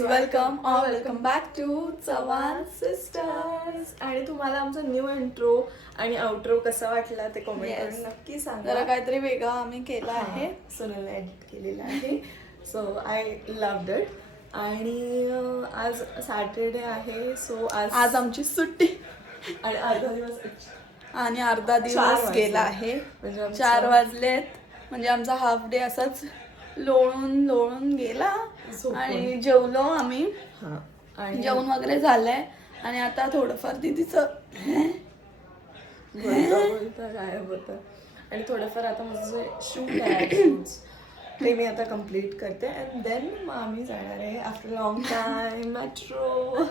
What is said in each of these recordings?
Guys welcome back to Chavan sisters. आणि तुम्हाला आमचा न्यू इंट्रो आणि आउट्रो कसा वाटला ते कमेंट करून नक्की सांगा. जरा काहीतरी वेगळं आम्ही केलं आहे. सोनलने एडिट केलेलं आहे. So I loved it. आणि आज सॅटरडे आहे. सो आज आमची सुट्टी आणि अर्धा दिवस गेला आहे. म्हणजे 4 वाजलेत. म्हणजे आमचा हाफ डे असाच लोळून गेला. आणि जेवलो आम्ही. आणि जेवण वगैरे झालंय. आणि आता थोडंफार दीदीचं बोलता गायब होतं. आणि थोडंफार आता माझं जे शूट आहे ते मी आता कम्प्लीट करते. अँड देन मग आम्ही जाणार आहे आफ्टर लॉंग टाइम मेट्रो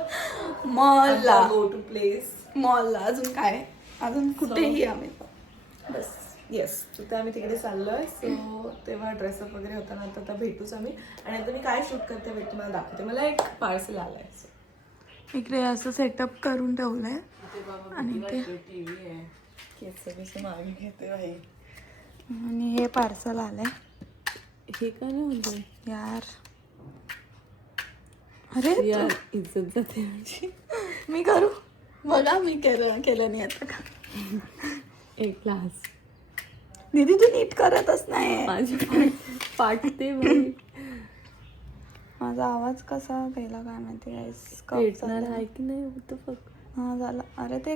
मॉलला. गो टू प्लेस मॉलला अजून काय अजून कुठेही आम्ही बस येस. तर आम्ही तिकडे चाललोय. सो तेव्हा ड्रेसअप वगैरे होता ना. आता भेटूच आम्ही. आणि आता मी काय शूट करते भेट तुम्हाला दाखवते. मला एक पार्सल आलंय. इकडे असं सेटअप करून ठेवलंय. आणि ते टीव्ही आहे केस मागे घेते भाई. आणि हे पार्सल आलंय. हे काय नाही म्हणतो यार. अरे यार इज्जत जाते माझी. मी करू बघा. मी केलं नाही आता का. एक ग्लास दीदी तू नीट करतच नाही. माझी पाठते बाई. माझा आवाज कसा गेला काय माहिती. भेटणार आहे की नाही होतं फक्त. हा झाला. अरे ते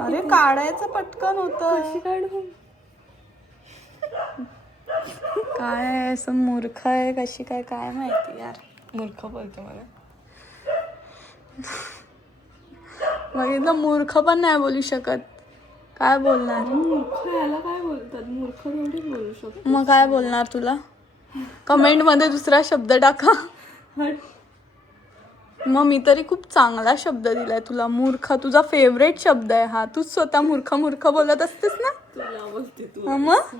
अरे काढायचं पटकन होतं. कशी काढू काय असं मूर्ख आहे कशी काय काय माहिती यार. मूर्ख बोलतो मला. बघितलं मूर्ख पण नाही बोलू शकत. काय बोलणार. मूर्ख याला काय बोलतात. मूर्ख थोडी बोलू शकतो. मग काय बोलणार तुला. कमेंट मध्ये दुसरा शब्द टाका. मग मी तरी खूप चांगला शब्द दिलाय तुला. मूर्ख तुझा फेवरेट शब्द आहे हा. तूच स्वतः मूर्ख बोलत असतेस ना. तुला बोलते तू. मग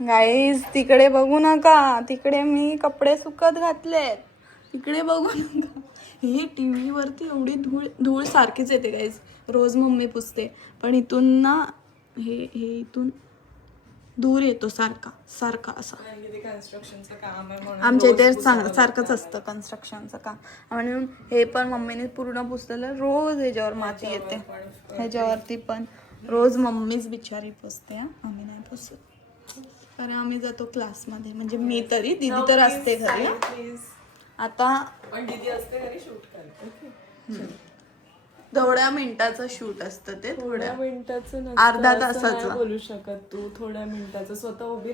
गाईज तिकडे बघू नका. तिकडे मी कपडे सुकत घातलेत. तिकडे बघू नका. हे टीव्ही वरती एवढी धूळ सारखीच येते गाईज. रोज मम्मी पुसते पण इथून ना हे इथून दूर येतो सारखा असा. कन्स्ट्रक्शनचं काम आहे म्हणून आमच्या इथे सारखंच असतं कन्स्ट्रक्शनचं काम. म्हणून हे पण मम्मीने पूर्ण पुसलेलं. रोज ह्याच्यावर माती येते. ह्याच्यावरती पण रोज मम्मीच बिचारी पुसते. आम्ही नाही पुसत. कारण आम्ही जातो क्लासमध्ये. म्हणजे मी तरी. दीदी तर असते घरी. आता पण दीदी असते घरी शूट करते. थोड्या मिनिटाचं शूट असतं ते. थोड्या मिनिटाचं अर्धा तासाचं बोलू शकत तू. थोड्या मिनिटाचं स्वतः उभी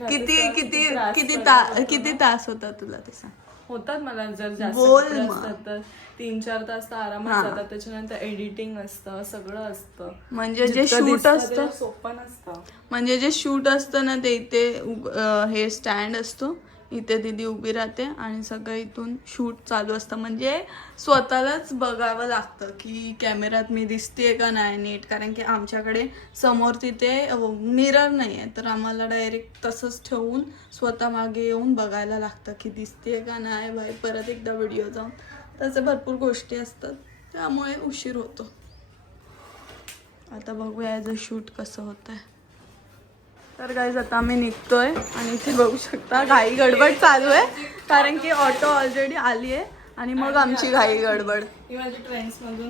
किती तास होता तुला ते सांग. होतात मला जर जास्त बोल असतात तर 3-4 तास तर आरामात जातात. त्याच्यानंतर एडिटिंग असतं सगळं असतं. म्हणजे जे शूट असतं सोपं नसतं. म्हणजे जे शूट असतं ना ते इथे हे स्टँड असतो. इथे दीदी उभी राहते आणि सगळं इथून शूट चालू असतं. म्हणजे स्वतःलाच बघावं लागतं की कॅमेऱ्यात मी दिसतेय का नाही नीट. कारण की आमच्याकडे समोर तिथे मिरर नाही आहे. तर आम्हाला डायरेक्ट तसंच ठेवून स्वतः मागे येऊन बघायला लागतं की दिसतेय का नाही बाई. परत एकदा व्हिडिओ जाऊन त्याचे भरपूर गोष्टी असतात. त्यामुळे उशीर होतो. आता बघूया याचं शूट कसं होत आहे. तर गाईज आता आम्ही निघतोय. आणि इथे बघू शकता घाई गडबड चालू आहे. कारण की ऑटो ऑलरेडी आली आहे. आणि मग आमची घाई गडबड. ही माझी ट्रेंड्स मधून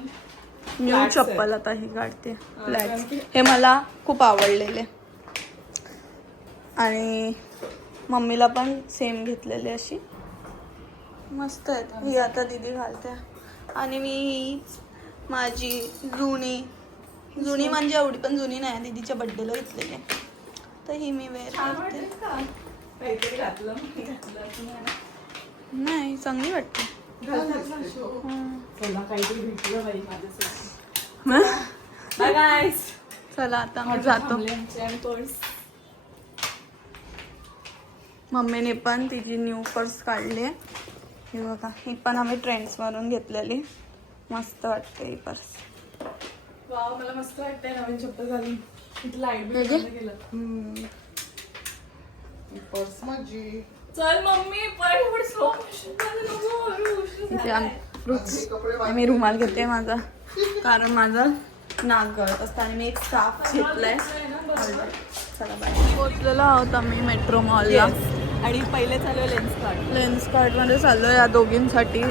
न्यू चप्पल आता ही काढते. फ्लॅट्स हे मला खूप आवडलेले. आणि मम्मीला पण सेम घेतलेली अशी मस्त आहेत. ही आता दीदी घालते. आणि मी माझी जुनी म्हणजे एवढी पण जुनी नाही. दीदीच्या बड्डेला घेतलेली आहे. तर ही मी वेअर करते. काहीतरी घातलं नाही चांगली वाटते. चला काहीतरी भेटलं बाई माझ्यासाठी. चला आता आम्ही जातो. मम्मीने पण तिची न्यू पर्स काढली आहे. ही बघा. ही पण आम्ही ट्रेंड्सवरून घेतलेली. मस्त वाटते ही पर्स. वाव मला मस्त वाटतंय नवीन चप्पल घालून. इथे लाईट गेलं. पर्स माझी. चल मम्मी पण स्लो इथे आम्ही रुमाल घेते माझा. कारण माझं नाक गळत असतं. आणि मी एक स्कार्फ घेतलाय. चला बाय. पोहोचलेलो आहोत आम्ही मेट्रो मॉलला. आणि पहिले चालू आहे लेन्स कार्ड. लेन्स कार्डमध्ये चाललो या दोघींसाठी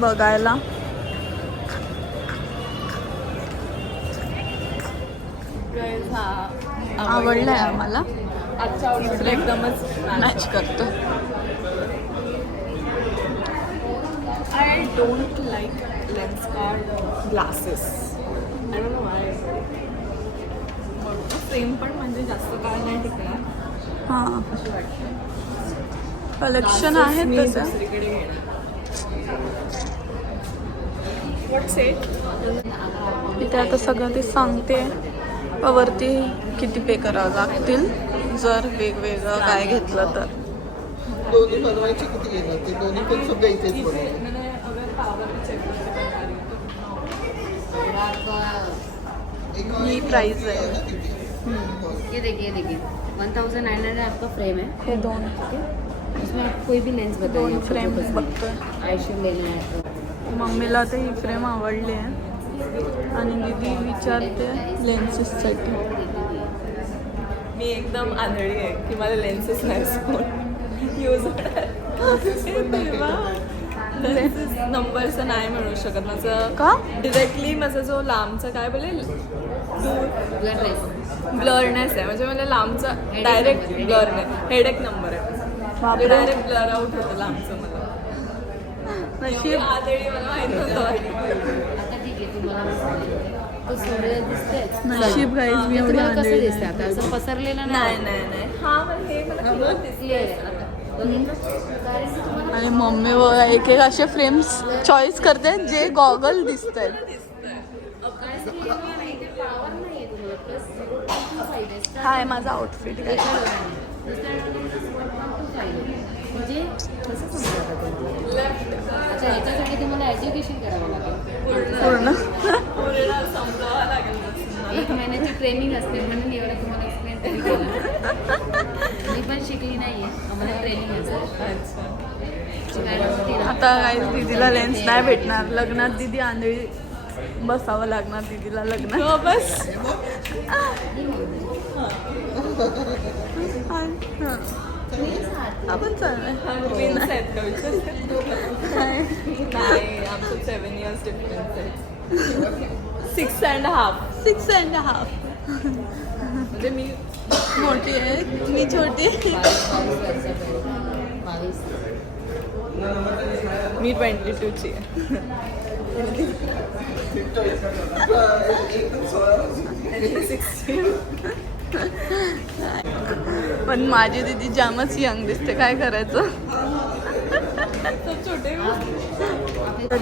बघायला. आवडलाय आम्हाला. आजच्या आउटफिटला एकदमच मॅच करतो. I don't like lens card glasses. I don't know Y. Frame पण म्हणजे जास्त काळ नाही टिकणार हां, अशी वाटतं. कलेक्शन आहेत मी तसं. दुसरीकडे घेणार. व्हॉट्स इट? इथे आता सगळं ते सांगते वरती किती पे करावं लागतील जर वेगवेगळं काय घेतलं तर. दोन्ही बनवायचे किती घेणार ते दोन्ही पण सगळं इथेच बनवणार. मैंने अगर पावर चेक ही प्राइस आहे. ये देखिए 1900 आपका फ्रेम है. हे दोन इसमें आप कोई भी लेंस बताइए. दोन फ्रेम बघतोय. आयुष्य लेना है आपको. मम्मीला तर ही फ्रेम आवडली आहे आणि दीदी विचारते लेन्सेससाठी. मी एकदम आंधळी आहे की मला लेन्सेस नाही यूज लेन्सेस नंबरचं नाही म्हणू शकत. माझं का? डिरेक्टली माझा जो लांबचा काय बोलेल ब्लरनेस आहे. म्हणजे मला लांबचा डायरेक्ट ब्लर नाही. हेडेक नंबर आहे. बापरे. डायरेक्ट ब्लर आउट होतं लांबचं मला. नशीब. आंधळी मला माहित नव्हतं. आता ठीक आहे तुम्हाला तो सूर्य दिसतंय. नशीब गाईज मी एवढी तुम्हाला कसं आंधळी दिसतंय आता असं पसरलेलं नाही नाही. नाही नाही. हा मला हे मला clear दिसतंय. आणि मम्मी व एक एक असे फ्रेम्स चॉईस करते जे गॉगल दिसत आहेत. हा आहे माझा आउटफिट. म्हणजे कसं समजा अच्छा ह्याच्यासाठी तुम्हाला एज्युकेशन करावं लागेल. पूर्ण पूर्ण संपवावं लागेल. 1 महिन्याची ट्रेनिंग असते म्हणून एवढं तुम्हाला एक्सप्लेन तरी केलं. मी पण शिकली नाहीये. आम्हाला ट्रेनिंग असते. अच्छा. आता काही दीदीला लेन्स नाही भेटणार. लग्नात दीदी आंधळी बसावं लागणार दीदीला लग्नात. हो बस. आपण चाललोय. ट्विन्स आहेत का विचार? नाही आमचं 7 years डिफरन्स आहे. 6.5. 6.5. म्हणजे मी मोठी आहे मी छोटी आहे. 22ची आहे. पण माझी दीदी जामच यंग दिसते. काय करायचं. खूप छोटे.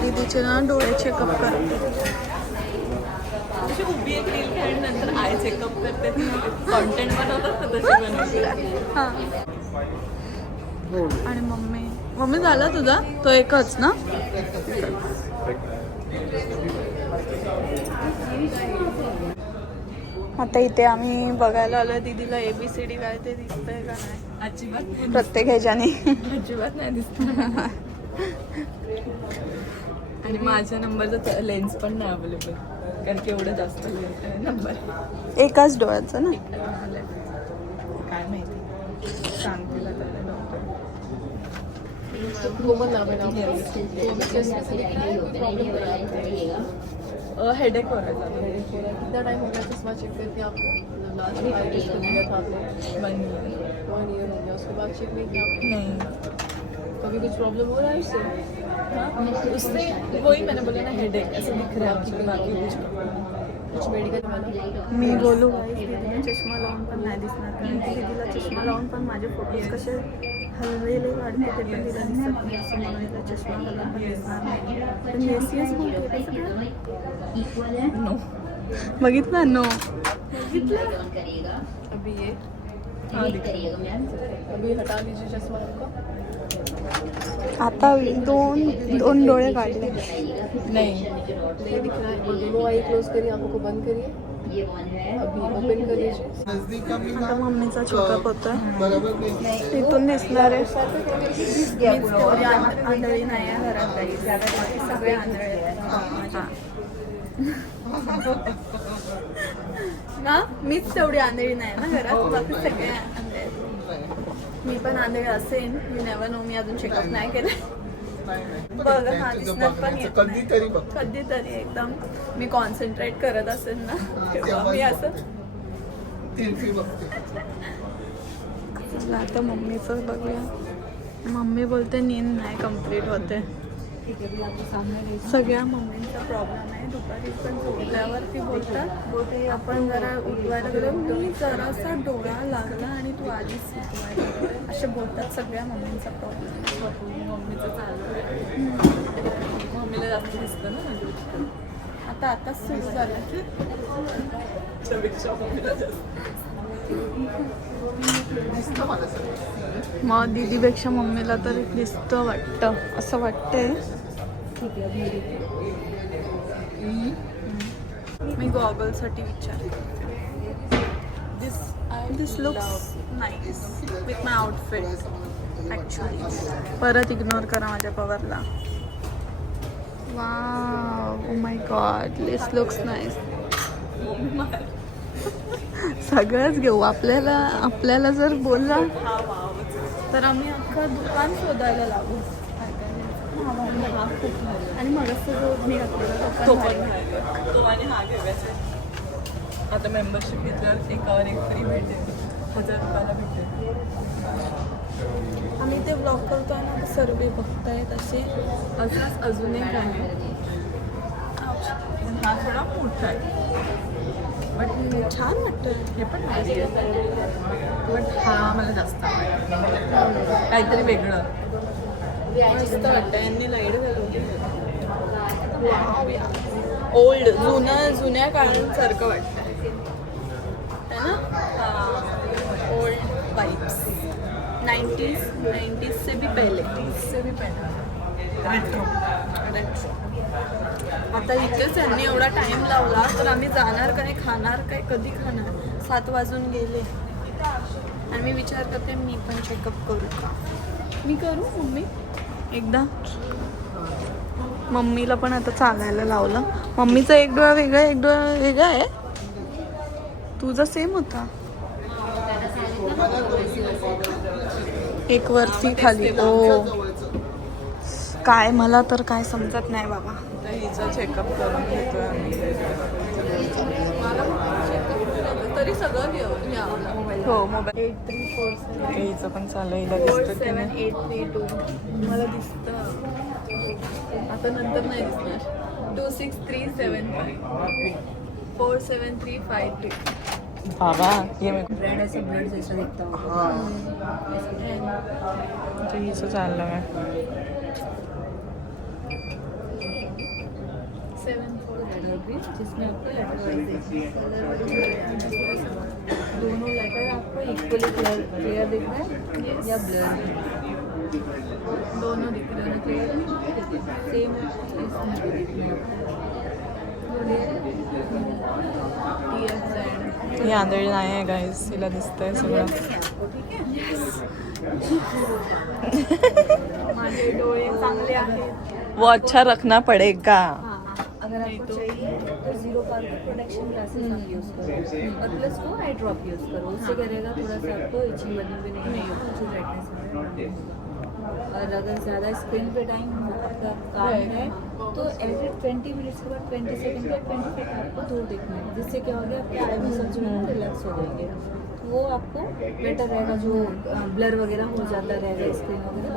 दीदीचे ना डोळे चेकअप करते. अशी उभी एक रील आणि नंतर आय चेकअप करते. ती कॉन्टेंट बनवतात ना तशी बनवते. हां. आणि मम्मी झाला तुझा तो एकच ना. आता इथे आम्ही बघायला आलोय दीदीला ABCD काय ते दिसतंय का नाही अजिबात प्रत्येक ह्याच्याने. अजिबात नाही दिसत. आणि माझ्या नंबरचा लेन्स पण नाही अवेलेबल कारण की एवढं जास्त नंबर एकाच डोळ्याचं ना. काय माहिती सांगतील आता डॉक्टर. हेडेक हो रहा है. कितना टाइम हो गया चश्मा चेक करके आपको? लास्ट आई टेस्ट कर दिया था आपने? 1 year. 1 ईयर हो गया. उसके बाद चेक नहीं किया आपने? नहीं. कभी कुछ प्रॉब्लम हो रहा है उससे? हाँ उससे वही मैंने बोला ना हेडेक ऐसे दिख रहा है आपकी बाकी कुछ मेडिकल वाला? मी बोलू दीदीला चष्मा लावून पण नाही दिसणार कारण की दीदीला चष्मा लावून पण माझे फोटोज कसे हलवेले वाढते ते पण तिला दिसत नाही. असं म्हणून हिला चष्मा घालून पण दिसणार नाही. पण येस बोलते कसं काय? नो. बघितलं नो. अभी ये हाँ दिख रहा है. अभी हटा लीजिए चश्मा आपका. आता दोन डोळे काढले. नहीं नहीं दिख रहा है. दोनों आई क्लोज करिए. आंखों को बंद करिए. अभी ओपन करिए. नजदीक का मी आता मम्मीचा चेकअप होतोय. बरोबर नाही. इथून दिसणार आहे. मीच तेवढी आंधळी नाही आहे घरात काही. सगळे आंधळे आहेत. ना मीच तेवढी आंधळी नाही ना घरात. बाकी सगळे आंधळे आहेत. मी पण आले असेन, यू नेव्हर नो. मी अजून चेकअप नाही केलं. बघ हा दिसण्यात पण येत नाही. कधीतरी बघ. कधीतरी एकदम मी कॉन्सन्ट्रेट करत असेल ना तेव्हा मी असं. तिरपी बघते. चला आता मम्मीचं बघूया. मम्मी बोलते नींद नाही कम्प्लीट होते. सगळ्या मम्मींचा प्रॉब्लेम आहे. दुपारी पण झोपल्यावरती बोलतात बोलते आपण जरा उठवायला गेलो मी जरासा डोळा लागला आणि तू आधीच उठवायला, असे बोलतात. सगळ्या मम्मींचा प्रॉब्लेम. मम्मीचं चालू आहे. मम्मीला जास्त दिसतं ना म्हणजे आता आताच सुरू झालं. त्यापेक्षा मम्मीला जास्त दिसतं मला सगळं. मग दीदीपेक्षा मम्मीला तर दिसतं वाटतं, असं वाटतंय. मी गॉगलसाठी विचार. This looks nice with my outfit actually. परत इग्नोर करा माझ्या कवरला. Wow, oh my God, this looks nice. सगळंच घेऊ. आपल्याला जर बोलला तर आम्ही अख्खं दुकान शोधायला लागू. आणि मग जो मी तो पण तो आणि हा घेऊयाचा. आता मेंबरशिप घेतल्यावर एकावर एक फ्री भेटेल. 1000 रुपयाला भेटेल. आम्ही ते ब्लॉग करतोय ना, ते सर्वे बघतायत असे. असाच अजून एक आहे पण हा थोडा मोठा आहे. बट छान वाटतं. हे पण भारी आहे. बट हा मला जास्त आवडला. काहीतरी वेगळं मस्त वाटतं. यांनी लाईट घालवली. ओल्ड जुन्या काळांसारखं वाटतं है ना. Old vibes. 90s से भी पहले. रेट्रो. आता इथेच यांनी एवढा टाइम लावला तर आम्ही जाणार काय, खाणार काय, कधी खाणार. 7 वाजून गेले आणि मी विचार करते मी पण चेकअप करू का. मी करू मम्मी एकदा. मम्मीला पण आता चालायला लावलं. मम्मीचं एक डोळा वेगळा, एक डोळा वेगळा आहे. तुझा सेम होता. एक वरती खाली. ओ काय, मला तर काय समजत नाही बाबा. तर हिचं चेकअप करून घेतोय आम्ही. तरी सगळं घ्यावं. हो मोबाईल 8347 हिचं पण चालू हिला दिसतं की नाही. 47832 मला दिसतं. आता नंतर नाही दिसणार. 26375 47353. बाबा ये मी ब्रेड ऐसे ब्लड जैसा दिखता है. तर हिचं चाललं आहे. 74 जिसमें आपको लेटर वाइज देखिए दोनों लेटर आपको इक्वली क्लियर दिख रहा है या ब्लर. दोनों दिख रहे हैं क्लियर. सेम ही आंधळी नाही आहे गाईस. हिला दिसतंय सगळं. माझे डोळे चांगले आहेत. वो अच्छा रखना पडेगा. अगर आपको चाहिए तो 0 पार का प्रोटेक्शन ग्लासेस आप यूज़ करो और प्लस वो आई ड्रॉप यूज़ करो. उससे क्या रहेगा, थोड़ा सा आपको इचिंग बनने भी नहीं होगा, कुछ रेडनेस. और अगर ज़्यादा स्क्रीन पे टाइम आपका काम है तो एवरी 20 मिनट्स के बाद 20 सेकंड या 20 फीट आपको दूर देखना है. जिससे क्या होगा, आपके आई मसल्स जो है रिलैक्स हो जाएंगे. वो आपको बेटर रहेगा. जो ब्लर वगैरह हो जाता रहेगा स्क्रीन वगैरह.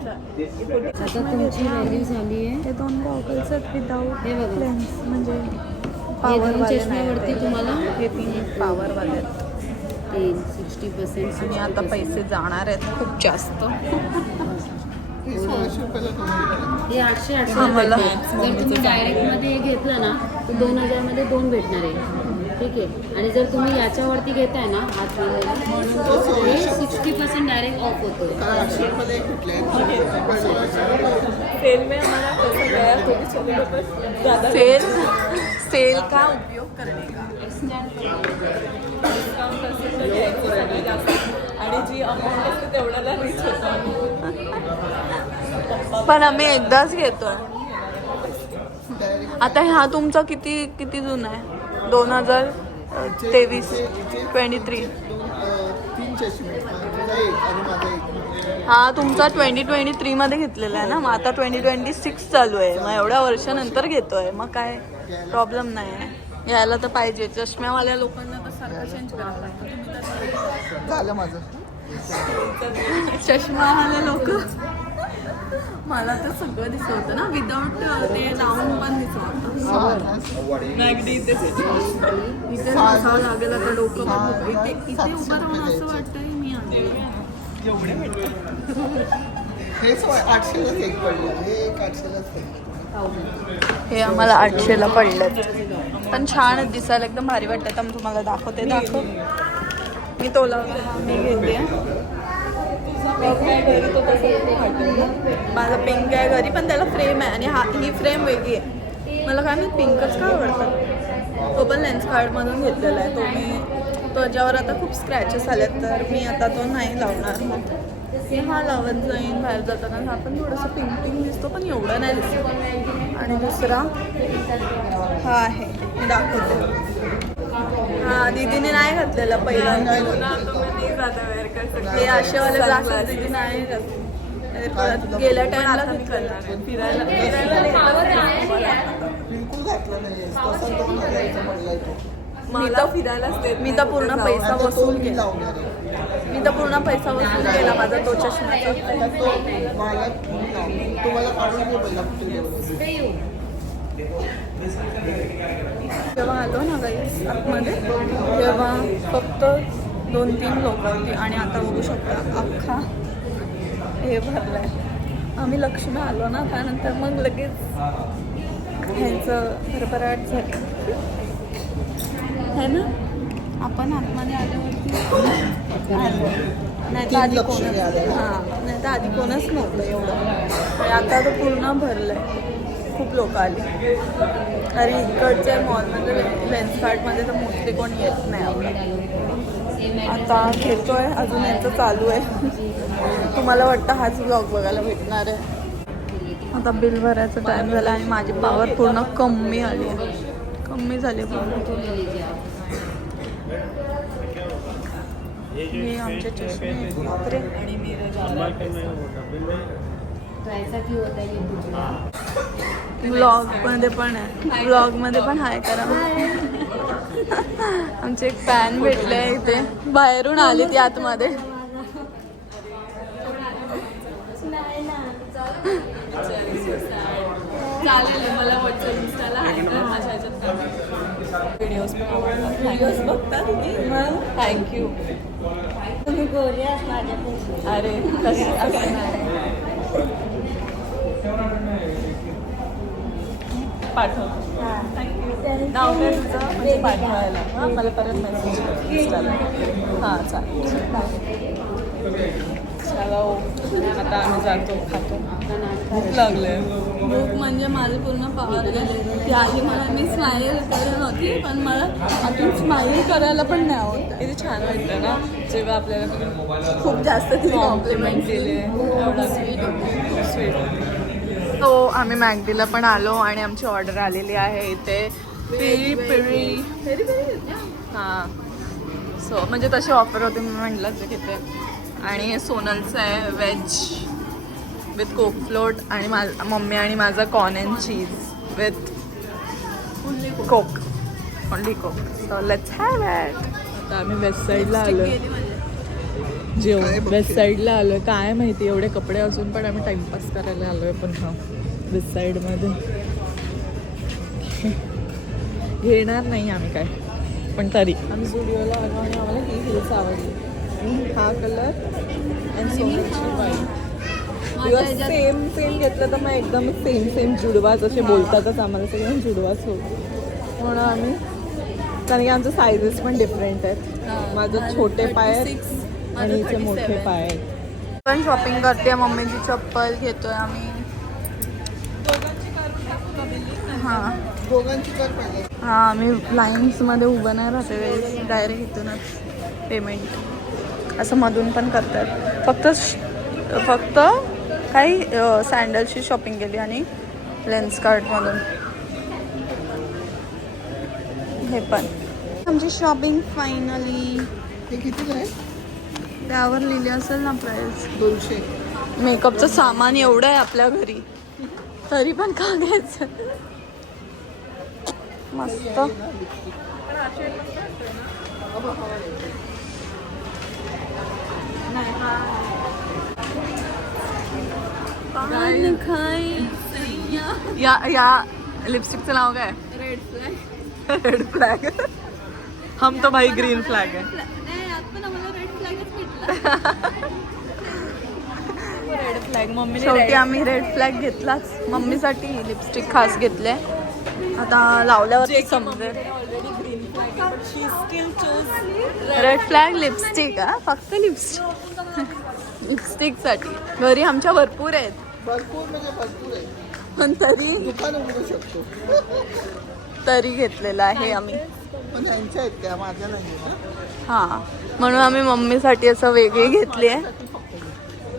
आता तुमची व्हॅल्यू झाली आहे. हे 2 गॉगल्स आहेत विदाउट हे बघा. लेन्स, म्हणजे हे 2 चष्म्यावरती तुम्हाला हे 3 पॉवरवाले आहेत. 60% आणि आता पैसे जाणार आहेत खूप जास्त. हे 1600 रुपयाला दोन भेटले. हे 800 आम्हाला जर तुम्ही डायरेक्टमध्ये हे घेतलं ना तर 2000मध्ये 2 भेटणार आहे. ठीक आहे. आणि जर तुम्ही याच्यावरती घेताय ना आतमध्ये हे 60% डायरेक्ट ऑफ होतो. 800 रुपयाला एक भेटले. सेल में हमारा पैसा गया तो भी चलेगा पर ज़्यादा सेल का उपयोग करणे का. डिस्काउंट असेल तर घ्यायचं सगळं जास्त. आणि जी अमाऊंट असते तेवढ्याला रीच होतं. पण आम्ही एकदाच घेतोय. आता हा तुमचा किती जुना आहे. 2023 23. 3 चष्मे तुझा एक आणि माझा एक. हा तुमचा 2023 मध्ये घेतलेला आहे ना, मग आता 2026 चालू आहे, मग एवढ्या वर्षानंतर घेतोय, मग काय प्रॉब्लेम नाही आहे. यायला तर पाहिजे. चष्म्यावाल्या लोकांना तर सारखं चेंज करायला लागतं. झालं माझं. चष्मावाले लोक मला तर सगळं दिसत होतं ना, विदाऊट ते लावून पण दिसत होतं. नागडी इथे बसावं लागेल आता, डोकं पण इथे उभं राहून असं वाटतंय मी आले. हेच 800लाच एक पडलं, हे एक 800लाच पडलं. हे आम्हाला 800ला पडलं, पण छान दिसायला एकदम भारी वाटतं. तर तुम्हाला दाखव. मी तो लावते, मी घेते. माझा पिंक आहे घरी, पण त्याला फ्रेम आहे आणि ही फ्रेम वेगळी आहे. मला काय माहिती पिंकच का आवडतं. तो पण लेन्स कार्डमधून घेतलेला आहे. तो त्याच्यावर आता खूप स्क्रॅचेस आलेत, तर मी आता तो नाही लावणार. मग हा लावत जाईन बाहेर जाताना. हा पण थोडंसं पिंक पिंक दिसतो, पण एवढं नाही दिसत. आणि दुसरा हा आहे, मी दाखवते. हा दीदीने नाही घातलेला पहिला. हे असेवाले ग्लासेस दीदी नाही घातले. गेल्या टाइमला फिरायला बिलकुल घातलं नाही तसा तो घालायचा पडलाय तो. मी तर पूर्ण पैसा वसूल केला. मला माझा तो चष्म्याचा. तुम्हाला काढून घे पहिला. जेव्हा आलो ना गाईस आतमध्ये, तेव्हा फक्त 2-3 लोक होती आणि आता बघू शकता अख्खा हे भरलंय. आम्ही लक्ष्मी आलो ना, त्यानंतर मग लगेच ह्यांचं भरभराट झाली है ना. आपण आतमध्ये आल्यावरती आलो, नाही तर आधी कोणच नाही तर आधी कोणच नव्हतं एवढं. आणि आता तर पूर्ण भरलंय, खूप लोक आली. कारण इकडच्या मॉलमध्ये लेन्स कार्डमध्ये तर मोस्टली कोण येत नाही आपलं. आता घेतोय, अजून यांचं चालू आहे. तुम्हाला वाटतं हाच ब्लॉग बघायला भेटणार आहे. आता बिल भरायचा टाईम झाला आणि माझी पावर पूर्ण कमी आली आहे, कमी झाली पूर्ण. हे आमचे चष्मे बापरे. ब्लॉगमध्ये पण आहे, ब्लॉगमध्ये पण हाय करा. आमचे एक फॅन भेटले आहे इथे, बाहेरून आली ती आतमध्ये. चालेल, मला व्हॉट्सअप इंस्टाला हाय कर, माझ्या ह्याच्यात व्हिडिओज पण आवडतात. व्हिडिओज बघता तुम्ही, मग थँक्यू. तुम्ही गोरे असणार. अरे कशी असणार, पाठवतो. थँक्यू. नाव काय तुझं म्हणजे पाठवायला. हां, मला परत मेसेज इंस्टाला. हां चालेल. चलो आता आम्ही जातो, खातो. भूक लागले. भूक म्हणजे माझी पूर्ण पावर गेली. ती आधी मला मी स्माईल करत होती, पण मला अजून स्माईल करायला पण नाही आवडत. किती छान वाटतं ना जेव्हा आपल्याला खूप जास्त तिने कॉम्प्लिमेंट दिले. एवढा स्वीट होती. तो आम्ही मॅगडीला पण आलो आणि आमची ऑर्डर आलेली आहे इथे. पेरी पेरी हां, सो म्हणजे तशी ऑफर होती, मी म्हटलं ते किती. आणि सोनलचं आहे व्हेज विथ कोक फ्लोट, आणि मम्मी आणि माझा corn and cheese with coke, only coke. So let's have it. आता आम्ही वेस्ट साईडला आलो, जेवण वेस्ट साईडला आलो आहे. काय माहिती एवढे कपडे असून पण आम्ही टाइमपास करायला आलो आहे. पण हां, वेस्ट साईडमध्ये घेणार नाही आम्ही काय, पण तरी आम्ही स्टुडिओला आलो आणि आम्हाला ही हिल्स आवडली. हा कलर आणि सोनलची व्हाईट. सेम घेतलं तर मग एकदम सेम जुडवाच असे बोलतातच आम्हाला, सगळं जुडवाच होतो. म्हणून आम्ही, कारण की आमचं साईजेस पण डिफरंट आहेत. माझं छोटे पाय आहेत आणि हिचे मोठे पाय आहेत. पण शॉपिंग करते, मम्मीची चप्पल घेतोय आम्ही. हां दोघांची कर पाहिजे. हां, आम्ही लाईन्समध्ये उभं नाही राहते वेळेस, डायरेक्ट इथूनच पेमेंट असं मधून पण करतात. फक्त काही सँडलची शॉपिंग केली आणि लेन्स कार्टमधून. हे पण आमची शॉपिंग फायनली. हे कितीला आहे? त्यावर लिहिली असेल ना प्राइस. 200. मेकअपचं सामान एवढं आहे आपल्या घरी, तरी पण का घ्यायचं. मस्त. या लिपस्टिकचं नाव काय? Red flag. Red flag. हम तो भाई ग्रीन फ्लॅग आहे. नाही आत पण आम्हाला रेड फ्लॅगच भेटला. रेड फ्लॅग मम्मीने शेवटी आम्ही रेड फ्लॅग घेतलाच. मम्मीसाठी लिपस्टिक खास घेतले. आता लावल्यावरती समजेल. ऑलरेडी ग्रीन फ्लॅग आहे, but she still chose red flag lipstick हा, फक्त लिपस्टिक. लिपस्टिक साठी घरी आमच्या भरपूर आहेत, भरपूर म्हणजे भरपूर आहे. पण दुकान उघडू शकतो. तरी घेतलेलं आहे आम्ही. पण यांच्या आहेत त्या, माझ्या नाही ना. हा, म्हणून आम्ही मम्मीसाठी असं वेगळी घेतली आहे.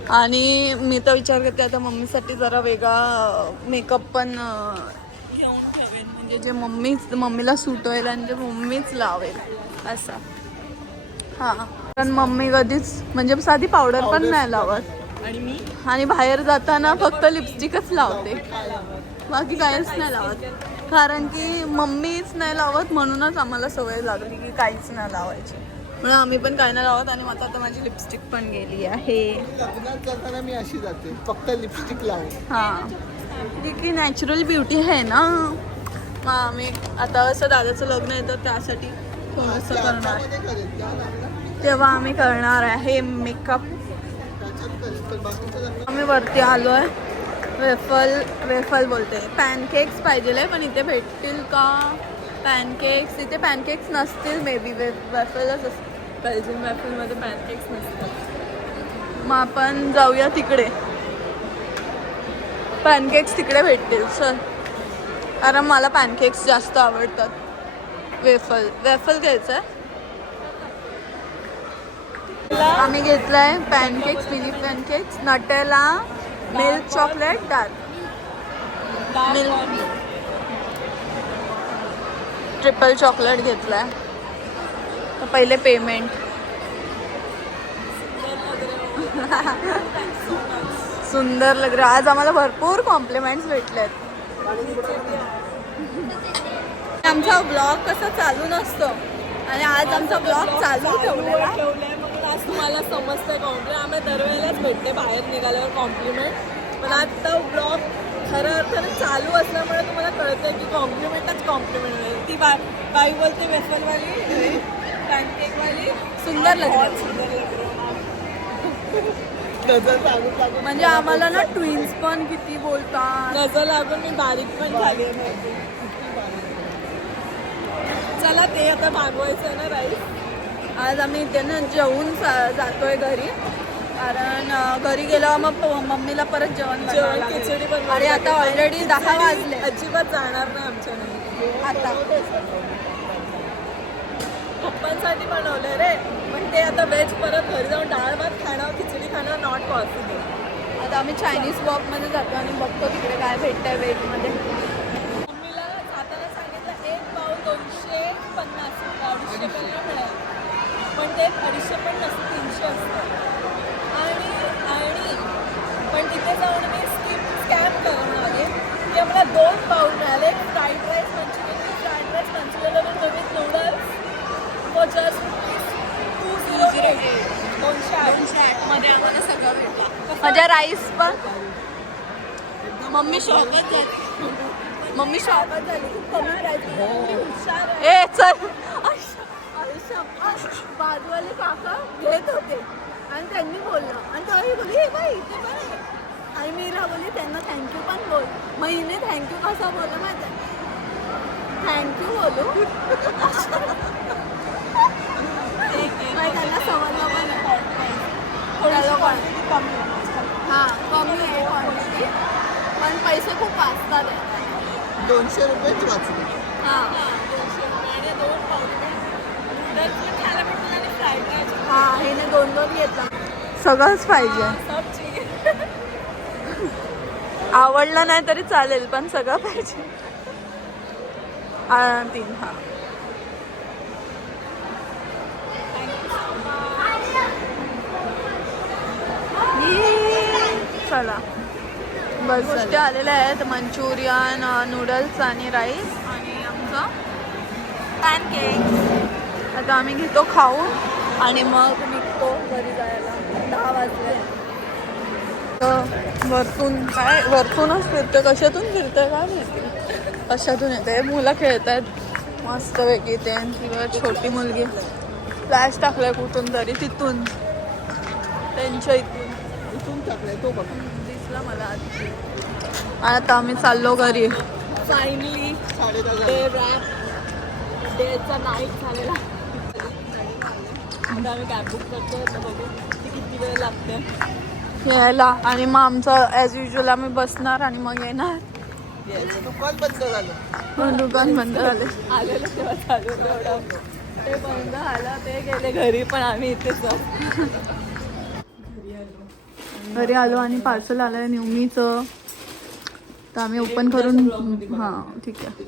आणि मी तर विचार करते आता मम्मीसाठी जरा वेगळा मेकअप पण घेऊन ठेवेन, म्हणजे जे मम्मीला सूट होईल आणि जे मम्मीच लावेल असं. हा, कारण मम्मी कधीच म्हणजे साधी पावडर पण नाही लावत, आणि बाहेर जाताना फक्त लिपस्टिकच लावते, बाकी काहीच नाही लावत. कारण की मम्मीच नाही लावत, म्हणूनच आम्हाला सवय लागली की काहीच नाही लावायची, म्हणून आम्ही पण काय नाही लावत. आणि आता माझी लिपस्टिक पण गेली आहे. लग्नात जाताना मी अशी जाते, फक्त लिपस्टिक लावून. हां, की नॅचरल ब्युटी आहे ना. मग आम्ही आता असं दादाचं लग्न येतं त्यासाठी थोडंसं करणार, त्यामध्ये करेल त्या लग्नात तेव्हा आम्ही करणार आहे मेकअप. त्याच्यात करेल, पण बाकीचं आम्ही वरती आलो आहे. वेफल बोलते, पॅनकेक्स पाहिजे, पण इथे भेटतील का पॅनकेक्स? इथे पॅनकेक्स नसतील मे बी, वेफलच असतील. बेल्जियन वेफलमध्ये पॅनकेक्स नसतात. मग आपण जाऊया तिकडे, पॅनकेक्स तिकडे भेटतील. चल, कारण मला पॅनकेक्स जास्त आवडतात. वेफल घ्यायचं आहे. आम्ही घेतलंय pancakes, mini pancakes, Nutella, milk chocolate, dark milk, triple chocolate घेतलाय. तर पहिले पेमेंट. सुंदर लग रहा. आज आम्हाला भरपूर कॉम्प्लिमेंट्स भेटलेत. आमचा ब्लॉग कसा चालू नसतो, आणि आज आमचा ब्लॉग चालू ठेवलेला. आज तुम्हाला समजतंय कॉम्प्लिमेंट. आम्ही दरवेळेलाच भेटते बाहेर निघाल्यावर कॉम्प्लिमेंट, पण आता ब्लॉग खरं अर्थानं चालू असल्यामुळे तुम्हाला कळतंय की कॉम्प्लिमेंटच कॉम्प्लिमेंट आहे. ती बाई बोलते वेफलवाली, पॅनकेकवाली सुंदर लगेच. नजर लागून लागून म्हणजे आम्हाला ना ट्विन्स पण किती बोलतात. नजर लागून मी बारीक पण झाली आहे. चला ते आता भागवायचं आहे ना राईस. आज आम्ही इथे ना जेवून जातोय घरी, कारण घरी गेल्यावर मग मम्मीला परत जेवण खिचडी पण आणि आता ऑलरेडी 10 वाजले. अजिबात जाणार नाही आमच्या नाही. आता पप्पांसाठी बनवलं रे, पण ते आता व्हेज परत घरी जाऊन डाळ भात खाणं, खिचडी खाणं नॉट पॉसिबल. आता आम्ही चायनीज वॉकमध्ये जातो आणि बघतो तिकडे काय भेटतंय व्हेजमध्ये. मम्मीला जाताना सांगितलं 1 पाव 250, 250 मिळालं, पण ते 250 पण नसतं, 300 असतं. आणि पण तिथे जाऊन मी स्कॅम करून आले की आम्हाला 2 पाव मिळाले. Fried rice Manchurian with noodles for just ₹208 मध्ये आम्हाला सगळं भेटलं. माझ्या राईस पण मम्मी शॉपच झाली. मम्मी शॉपच झाली, खूप कमी प्राईस. ए चल, बाजूवाले काका घेत होते आणि त्यांनी बोललं, आणि तेव्हा बोलली हे बाई इथे पण आहे. आणि मी बोलली त्यांना थँक्यू पण बोल. मग हिने थँक्यू कसा बोलला माहिती आहे? थँक्यू बोलू त्यांना समजलं पण थोडं क्वांटिटी कमी. हां, कमी आहे क्वांटिटी, पण पैसे खूप वाचतात. 200 रुपयेच वाचले. हां हां, हिने 2 घेतला. सगळंच पाहिजे. आवडलं नाही तरी चालेल, पण सगळं पाहिजे. 3. हां, झाला. बस गोष्टी आलेल्या आहेत, मंचुरियन, नूडल्स आणि राईस आणि आमचं पॅनकेक. आता आम्ही घेतो खाऊन आणि मग निघतो घरी जायला. 10 वाजले. वरतूनच फिरते. कशातून फिरते काय माहिती, कशातून येते. मुलं खेळत आहेत मस्त वेगळी. ते किंवा छोटी मुलगी फ्लॅश टाकलाय कुठून तरी, तिथून त्यांच्या इथून टाकलाय तो बघ. दिसला मला आधी. आता आम्ही चाललो घरी. फायनली 10:30 डे रॅप, डेचा नाईट झालेला. आता आम्ही कॅब बुक करतो. आता बघू किती वेळ लागते यायला. आणि मग आमचं ॲज युजल आम्ही बसणार आणि मग येणार. दुकान बंद झालं. दुकान बंद झाले. आलेलं तेव्हा चालू तेवढं ते बंद आलं, ते गेले घरी, पण आम्ही इथेच आहोत. घरी आलो आणि पार्सल आलं आहे न्यूमीचं. तर आम्ही ओपन करून हां ठीक आहे.